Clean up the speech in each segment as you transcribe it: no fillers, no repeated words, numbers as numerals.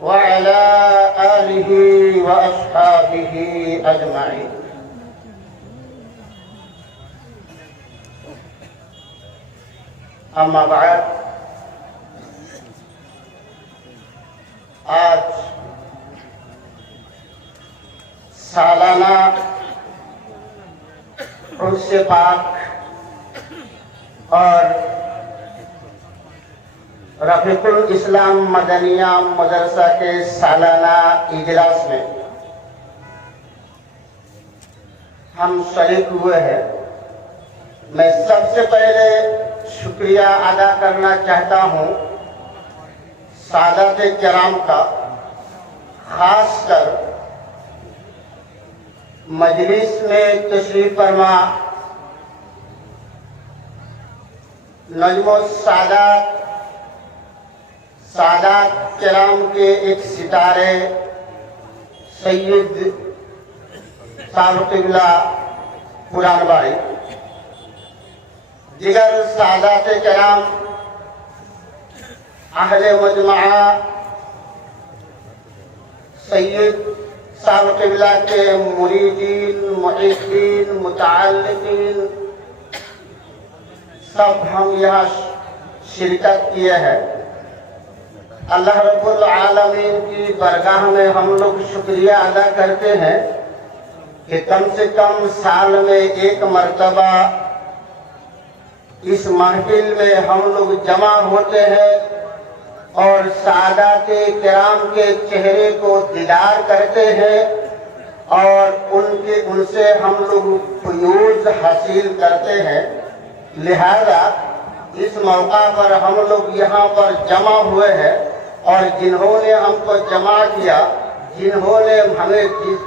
وعلى آله وأصحابه أجمعين. أما بعد، آج سالانہ عرس پاک اور رفیق الاسلام مدنیہ مدرسہ کے سالانہ اجلاس میں ہم شریک ہوئے ہیں. میں سب سے پہلے شکریہ ادا کرنا چاہتا ہوں سادات کرام کا، خاص کر مجلس میں تشریف فرما نجم سادات کرام کے ایک ستارے سید صاحب قبلہ قرآن باری، دیگر سادات کرام، اہل مجمعہ سید صاحب قبلہ کے مریدین، محبین، متعلقین، سب ہم یہاں شرکت کیے ہیں. اللہ رب العالمین کی بارگاہ میں ہم لوگ شکریہ ادا کرتے ہیں کہ کم سے کم سال میں ایک مرتبہ اس محفل میں ہم لوگ جمع ہوتے ہیں اور سادات کرام کے چہرے کو دیدار کرتے ہیں اور ان سے ہم لوگ فیوز حاصل کرتے ہیں. لہذا اس موقع پر ہم لوگ یہاں پر جمع ہوئے ہیں اور جنہوں نے ہم کو جمع کیا،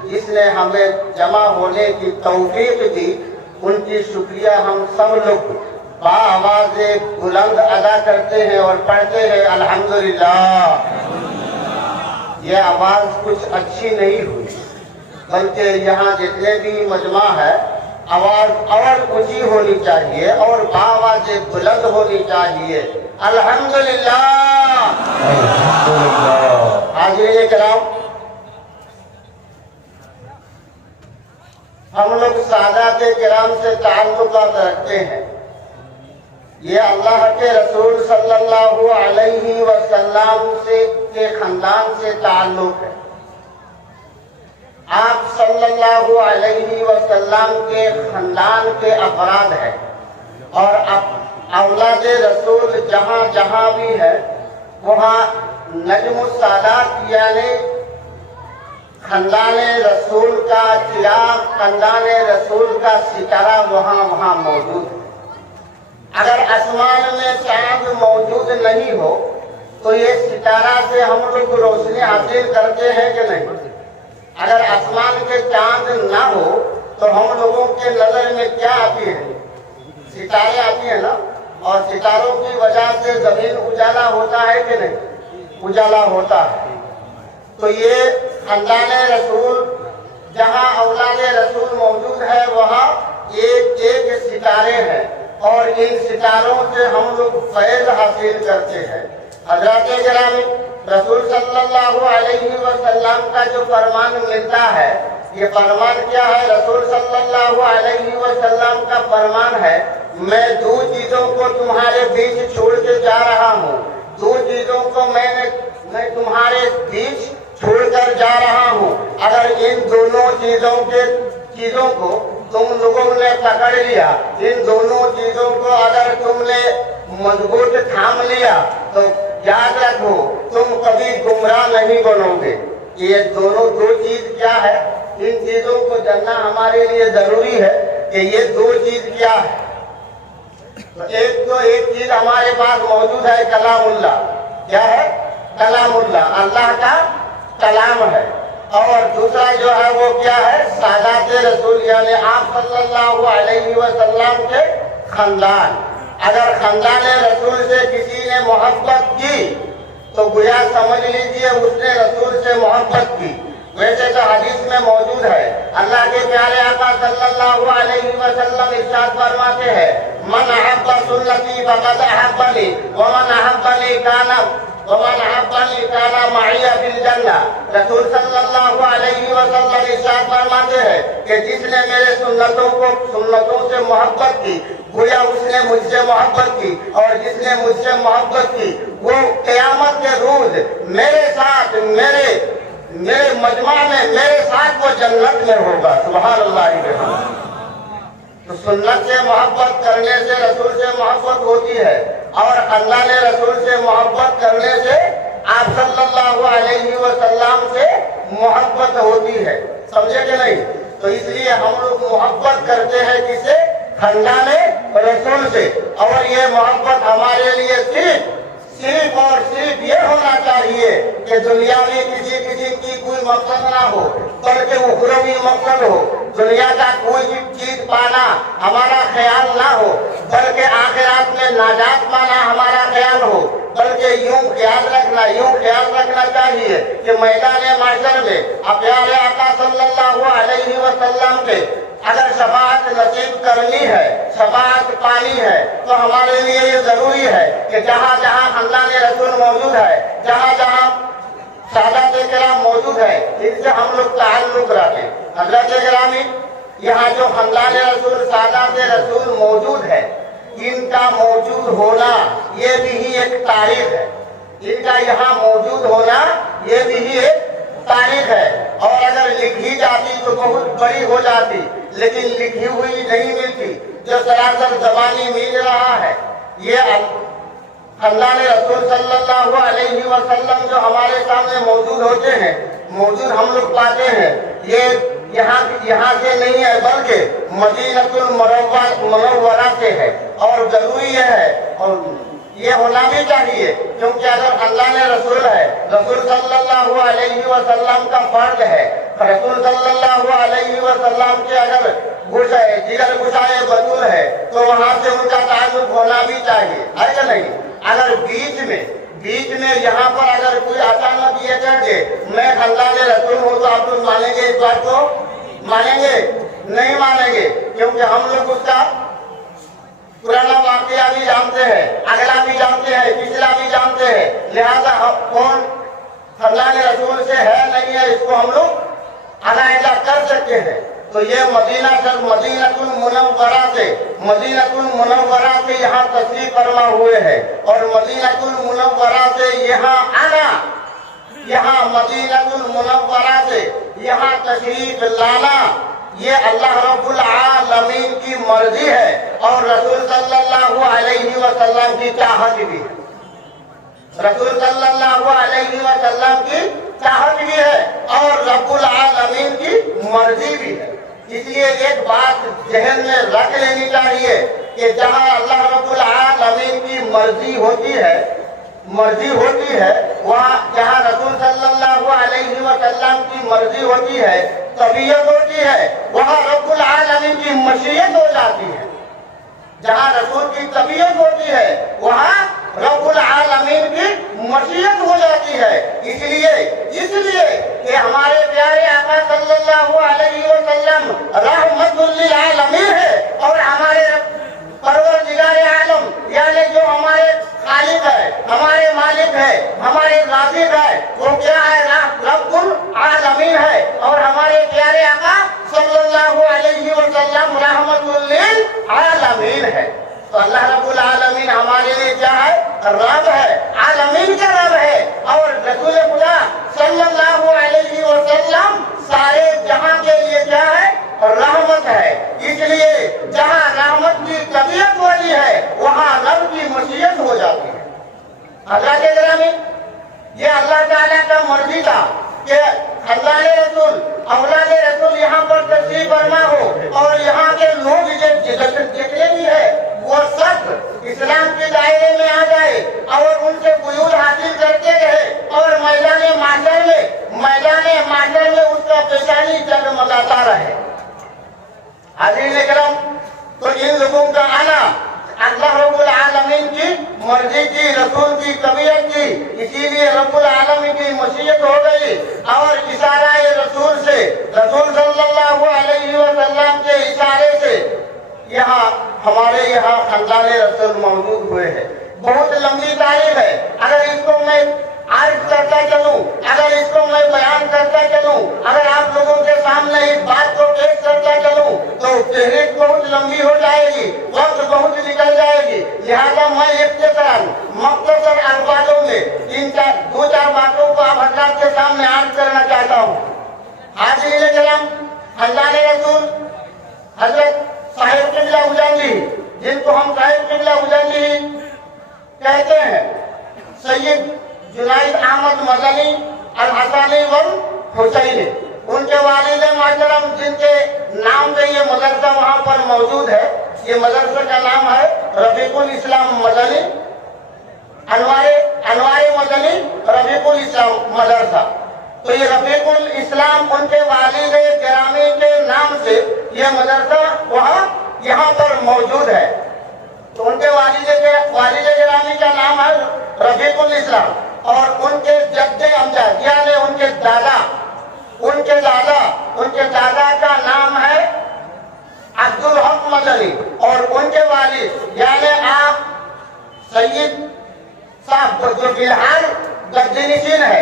جس نے ہمیں جمع ہونے کی توفیق دی، ان کی شکریہ ہم سب لوگ بآواز بلند ادا کرتے ہیں اور پڑھتے ہیں الحمدللہ. یہ آواز کچھ اچھی نہیں ہوئی، بلکہ یہاں جتنے بھی مجمع ہے آواز اور اونچی ہونی چاہیے اور بآواز بلند ہونی چاہیے. الحمدللہ. حاضرین کرام، ہم لوگ سادات کرام سے تعلقات رکھتے ہیں. یہ اللہ کے رسول صلی اللہ علیہ وسلم کے خاندان سے تعلق ہے. آپ صلی اللہ علیہ وسلم کے خاندان کے افراد ہیں اور اولاد رسول جہاں جہاں بھی ہے وہاں نجم السادات یعنی خاندان رسول کا چراغ، خاندان رسول کا ستارہ وہاں موجود ہے. اگر آسمان میں چاند موجود نہیں ہو تو یہ ستارہ سے ہم لوگ روشنی حاصل کرتے ہیں کہ نہیں؟ اگر آسمان کے چاند نہ ہو تو ہم لوگوں کے نظر میں کیا آتی ہے؟ ستارے آتی ہیں نا. اور ستاروں کی وجہ سے زمین اجالا ہوتا ہے کہ نہیں؟ اجالا ہوتا ہے. تو یہ خاندان رسول جہاں اولاد رسول موجود ہے وہاں ایک ایک ستارے ہیں اور ان ستاروں سے ہم لوگ فیض حاصل کرتے ہیں. حضرات گرامی، رسول صلی اللہ علیہ وسلم کا جو فرمان ملتا ہے، یہ فرمان کیا ہے؟ رسول صلی اللہ علیہ وسلم کا فرمان ہے، میں دو چیزوں کو تمہارے بیچ چھوڑ کے جا رہا ہوں. دو چیزوں کو میں تمہارے بیچ چھوڑ کر جا رہا ہوں. اگر ان دونوں چیزوں کو تم لوگوں نے پکڑ لیا، ان دونوں چیزوں کو اگر تم نے مضبوط تھام لیا تو یاد رکھو تم کبھی گمراہ نہیں بنو گے. یہ دو چیز کیا ہے؟ ان چیزوں کو جاننا ہمارے لیے ضروری ہے کہ یہ دو چیز کیا ہے. تو ایک چیز ہمارے پاس موجود ہے، کلام اللہ. کیا ہے؟ کلام اللہ، اللہ کا کلام ہے. اور دوسرا جو ہے وہ کیا ہے؟ سادات رسول یعنی آپ صلی اللہ علیہ وسلم کے خاندان. اگر خاندان رسول سے کسی نے محبت کی تو گویا سمجھ لیجئے اس نے رسول سے محبت کی. ویسے تو حدیث میں موجود ہے، اللہ کے پیارے آقا صلی اللہ علیہ وسلم ارشاد فرماتے ہیں، من احب سنتی فقد احبنی ومن احبنی کان معی فی الجنہ रसूल सल्लल्लाहु अलैहि वसल्लम इरशाद फरमाते हैं कि जिसने मेरे सुन्नतों से मोहब्बत की गोया उसने मुझसे मोहब्बत की, और जिसने मुझसे मोहब्बत की वो क़यामत के रोज मेरे साथ मेरे मजमा में मेरे साथ वो जन्नत में होगा। सुभान अल्लाह। तो सुन्नत से मोहब्बत करने से रसूल से मोहब्बत होती है, और अल्लाह ने रसूल से मोहब्बत करने से आप सल्लल्लाहु अलैहि वसल्लम से मोहब्बत होती है। समझे कि नहीं? तो इसलिए हम लोग मोहब्बत करते हैं किसे? खानदाने रसूल से। और ये मोहब्बत हमारे लिए सिर्फ और सिर्फ ये होना चाहिए कि दुनियावी किसी की कोई मकसद ना हो, बल्कि उखरवी मकसद हो। दुनिया का कोई भी चीज पाना हमारा ख्याल ना हो, बल्कि आखिरात में नाजात पाना हमारा ख्याल हो। बल्कि यूं ख्याल रखना चाहिए कि मैदान माशर में प्यारे आका सल्लल्लाहु अलैहि वसल्लम के अगर शफाअत नसीब करनी है, शफाअत पानी है, तो हमारे लिए ये जरूरी है कि जहाँ जहाँ खानदान रसूल मौजूद है, जहाँ जहाँ सादात किराम मौजूद है, इनसे हम लोग ताल्लुक रखें। हज़रत गिरामी, यहाँ जो खानदान रसूल सादात रसूल मौजूद है, इनका मौजूद होना ये भी ही एक तारीख है। इनका यहाँ मौजूद होना ये भी ही एक तारीख है। और अगर लिखी जाती तो बहुत बड़ी हो जाती, लेकिन लिखी हुई नहीं मिलती। जो सरासर ज़बानी मिल रहा है, ये खानदान रसूल सल्लल्लाहु अलैहि वसल्लम जो हमारे सामने मौजूद होते हैं, मौजूद हम लोग पाते हैं, ये यहाँ से नहीं है, बल्कि मदीनतुल मुनव्वरा से है। और जरूरी है, और ये होना भी चाहिए, क्योंकि अगर अल्लाह ने रसूल है, रसूल सल्लल्लाहु अलैहि वसल्लम का फर्ज है। रसूल सल्लल्लाहु अलैहि वसल्लम के अगर जिगर गुशाए बतूल है, तो वहाँ से उनका ताल्लुक होना भी चाहिए, है या नहीं? अगर बीच में यहाँ पर अगर कोई अचानक ये कह दे मैं खानदान रसूल हूँ, तो आप लोग मानेंगे इस बात को? मानेंगे? नहीं मानेंगे, क्योंकि हम लोग उसका पुराना वाकया भी जानते हैं, अगला भी जानते हैं, पिछला भी जानते हैं। लिहाजा कौन खानदान रसूल से है नहीं है, इसको हम लोग अलाइदा कर सकते हैं। तो ये मदीनतुल मुनव्वरा से यहाँ तशरीफ फरमा हुए हैं, और मदीनतुल मुनव्वरा से यहाँ आना, यहाँ मदीनतुल मुनव्वरा से यहाँ तशरीफ लाना, ये अल्लाह रब्बुल आलमीन की मर्जी है, और रसूल सल्लल्लाहु अलैहि वसल्लम की चाहत भी है। रसूल सल्लल्लाहु अलैहि वसल्लम की चाहत भी है, और रब्बुल आलमीन की मर्जी भी है। इसलिए एक बात जहन में रख लेनी चाहिए कि जहाँ अल्लाह रब्बुल आलमीन की मर्जी होती है, वहाँ जहाँ रसूल सल्लल्लाहु अलैहि वसल्लम की मर्जी होती है, तबीयत होती है, वहाँ रब्बुल आलमीन की मशीयत हो जाती है। जहाँ रसूल की तबीयत होती है, वहाँ रब्बुल आलमीन की मशीयत हो जाती है। इसलिए कि हमारे प्यारे आका सल्लल्लाहु अलैहि वसल्लम रहमतुल लिल आलमीन है, और हमारे परवरदिगार आलम यानी जो हमारे खालिक है, हमारे मालिक है, हमारे राज़िक है, वो क्या है? रब्बुल आलमीन है। और हमारे प्यारे आका सल्लल्लाहु अलैहि वसल्लम रहमतुल लिल आलमीन है। तो अल्लाह रब्बुल आलमीन हमारे लिए क्या है? रब है, आलमीन का रब है। और रसूल खुदा सल्लल्लाहु अलैहि वसल्लम सारे जहां के लिए क्या है? रहमत है। इसलिए जहां रहमत की तबीयत होती है, वहां रब की मशीयत हो जाती है। अल्लाह के गिरामी, ये अल्लाह ताला का मर्जी था कि खानदान रसूल, औलाद रसूल यहाँ पर तशरीफ फरमा हो, और यहाँ के लोग जितने भी है वो सब इस्लाम के दायरे में आ जाए, और उनसे बुयूर हासिल करते रहे, और मैदान माशर में उसका पेशानी जगमगाता रहे। अज़ीज़ इकराम, तो इन लोगों का आना अल्लाह रब्बुल आलमीन की मर्जी की, रसूल की तबीयत की, इसीलिए रब्बुल आलमीन की मशीयत हो गई। और इशारा रसूल से, रसूल सल्लल्लाहु अलैहि वसल्लम के इशारे से यहाँ हमारे यहाँ खानदान रसूल मौजूद हुए हैं। बहुत लंबी तारीख है, अगर इसको मैं आज करता चलूं, अगर इसको मैं बयान लंबी हो जाएगी, वक्त बहुत निकल जाएगी, लिहाजा मैं इख्तिसारन मुख्तसर अल्फाजों में दो चार बातों को आप हजरात के सामने अर्ज करना चाहता हूँ। हाज़िरीन किराम, खानदान रसूल हजरत साहिब किबला उजैली, जिनको हम साहिब किबला उजैली कहते हैं, सैयद जुनैद अहमद मदनी अल हसनी वल हुसैनी, उनके वालिद मोहतरम जिनके नाम से ये मदरसा वहाँ पर मौजूद है, ये मदरसे का नाम है रफीकुल इस्लाम मदनी, अनवारे मदनी रफीकुल इस्लाम मदरसा। तो ये रफीकुल इस्लाम उनके वालिद गिरामी के नाम से ये मदरसा वहाँ यहाँ पर मौजूद है। तो उनके वालिद गिरामी का नाम है रफीकुल इस्लाम और उनके जद्दे अमजद यानी उनके दादा का नाम है अब्दुल हक मदनी और उनके वालिद यानी आप सैयद साहब जो फिलहाल गद्दीनिशीन है,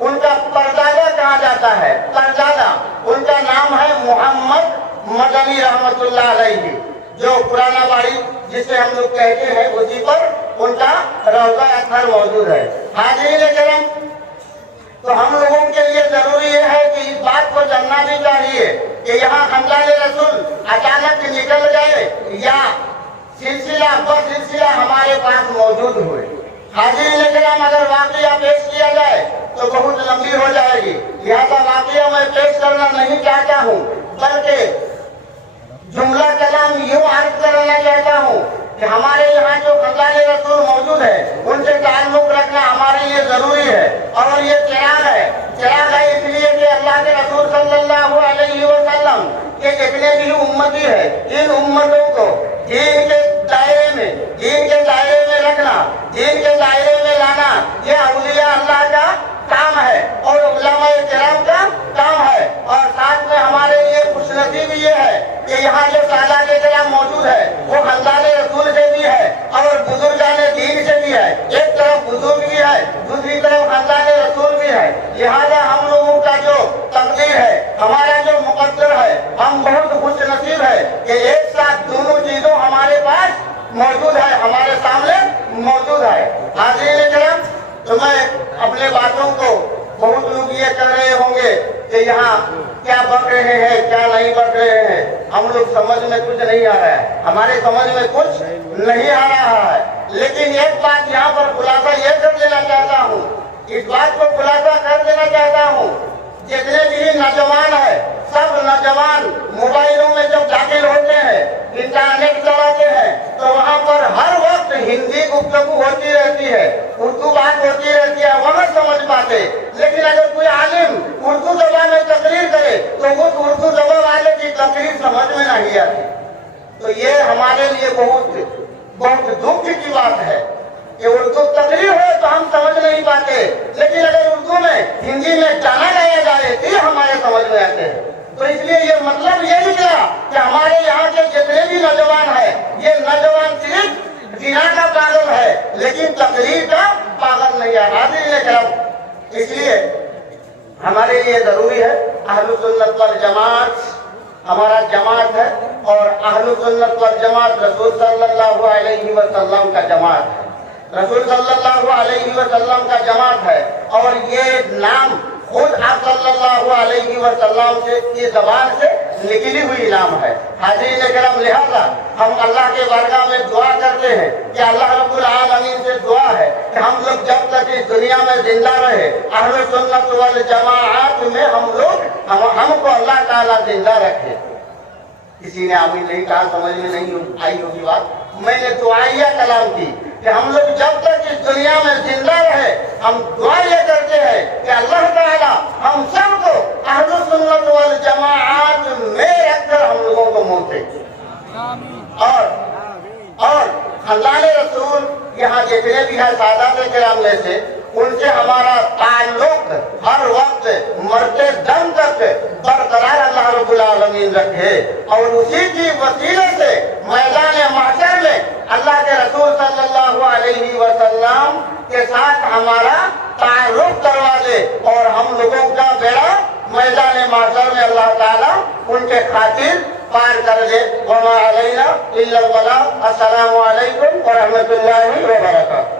उनका परदादा कहा जाता है, परदादा उनका नाम है मोहम्मद मदनी रहमतुल्लाह अलैहि, जो पुराना बाड़ी जिसे हम लोग कहते हैं उसी पर उनका रौज़ा अत्हर मौजूद है। हाज़िरीन किराम, तो हम लोगों के लिए जरूरी है कि इस बात को जानना भी चाहिए कि यहाँ खानदान रसूल अचानक निकल गए या सिलसिला हमारे पास मौजूद हुए। हाज़िरीन किराम, अगर वाक़या पेश किया जाए तो बहुत लंबी हो जाएगी, लिहाजा वाक़या मैं पेश करना नहीं चाहता हूँ, बल्कि जुमला कलाम यूँ अर्ज करना चाहता हूँ कि हमारे यहाँ जो खानदान रसूल मौजूद है उनसे ताल्लुक़ रखना हमारे लिए जरूरी है। और ये चिराग है इसलिए कि अल्लाह के रसूल सल्लल्लाहु अलैहि वसल्लम के जितने भी उम्मती है, इन उम्मतों को दीन के दायरे में रखना, दीन के दायरे में लाना, ये औलिया अल्लाह का काम है और उलमाए किराम का काम है। और साथ में हमारे लिए खुशनसीब ये है कि यहाँ जो सादात किराम मौजूद है वो खानदान रसूल से भी है और बुजुर्गान दीन से भी है। एक तरफ बुजुर्ग भी है, दूसरी तरफ खानदान रसूल भी है। लिहाजा हम लोगों का जो तकदीर है, हमारा जो मुकद्दर है, हम बहुत खुशनसीब है कि एक साथ दोनों चीजों हमारे पास मौजूद है, हमारे सामने मौजूद है। हाज़िरीन किराम, तो मैं अपने बातों को बहुत लोग ये कह रहे होंगे कि यहाँ क्या बक रहे हैं, क्या नहीं बक रहे हैं, हम लोग समझ में कुछ नहीं आ रहा है, हमारे समझ में कुछ नहीं आ रहा है। लेकिन एक बात यहाँ पर खुलासा ये कर देना चाहता हूँ, इस बात को खुलासा कर देना चाहता हूँ, जितने भी नौजवान है, सब नौजवान मोबाइलों में जब दाखिल होते हैं, इंटरनेट चलाते हैं, तो वहाँ पर हर वक्त हिंदी गुफ्तगू होती रहती है, उर्दू बात होती रहती है, वो नहीं समझ पाते। लेकिन अगर कोई आलिम उर्दू ज़बान में तकरीर करे तो वो उर्दू ज़बान वाले की तकरीर समझ में नहीं आती। तो ये हमारे लिए बहुत दुख की बात है कि उर्दू तकरीर हो तो हम समझ नहीं पाते, लेकिन अगर उर्दू में हिंदी में गाना गाया जाए तो हमारे समझ में आते हैं। तो इसलिए ये मतलब ये निकला कि हमारे यहाँ के जितने भी नौजवान है, ये नौजवान सिर्फ ज़िना का पागल है, लेकिन तकरीर का पागल नहीं है। हाज़िरीन किराम, इसलिए हमारे लिए जरूरी है, अहलुस सुन्नत वल जमात हमारा जमात है और अहलुस सुन्नत वल जमात रसूल सल्लल्लाहु अलैहि वसल्लम का जमात है, रसूल सल्लल्लाहु अलैहि वसल्लम का जमात है। और ये नाम खुद आप सल्लल्लाहु अलैहि वसल्लम की ज़बान से निकली हुई नाम है। हाज़िरीन किराम, लिहाजा हम अल्लाह के बारगाह में दुआ करते हैं कि अल्लाह रब्बुल आलमीन से दुआ है कि हम लोग जब तक इस दुनिया में जिंदा रहे, अहले सुन्नत वल जमाअत में हमको अल्लाह ताला जिंदा रखे। किसी ने आमीन नहीं कहा, समझ में नहीं आई होगी बात। मैंने दुआइया कलाम की कि हम लोग जब तक इस दुनिया में जिंदा रहे, हम दुआ ये करते हैं कि अल्लाह ताला हम सबको अहले सुन्नत वल जमाअत में रखकर हम लोगों को मौत दे। और खानदान रसूल यहाँ जितने भी है सादात किराम में से, उनसे हमारा ताल्लुक हर वक्त मरते दम तक बरकरार अल्लाह रब्बुल आलमीन रखे और उसी की वसीले से मैदान महशर में अल्लाह के रसूल सल्लल्लाहु अलैहि वसल्लम के साथ हमारा ताल्लुक करवा दे और हम लोगों का बेड़ा मैदान महशर में میں اللہ تعالیٰ ان کے خاطر پار کر دے. وما علینا الا البلاغ. السلام علیکم ورحمۃ اللہ وبرکاتہ.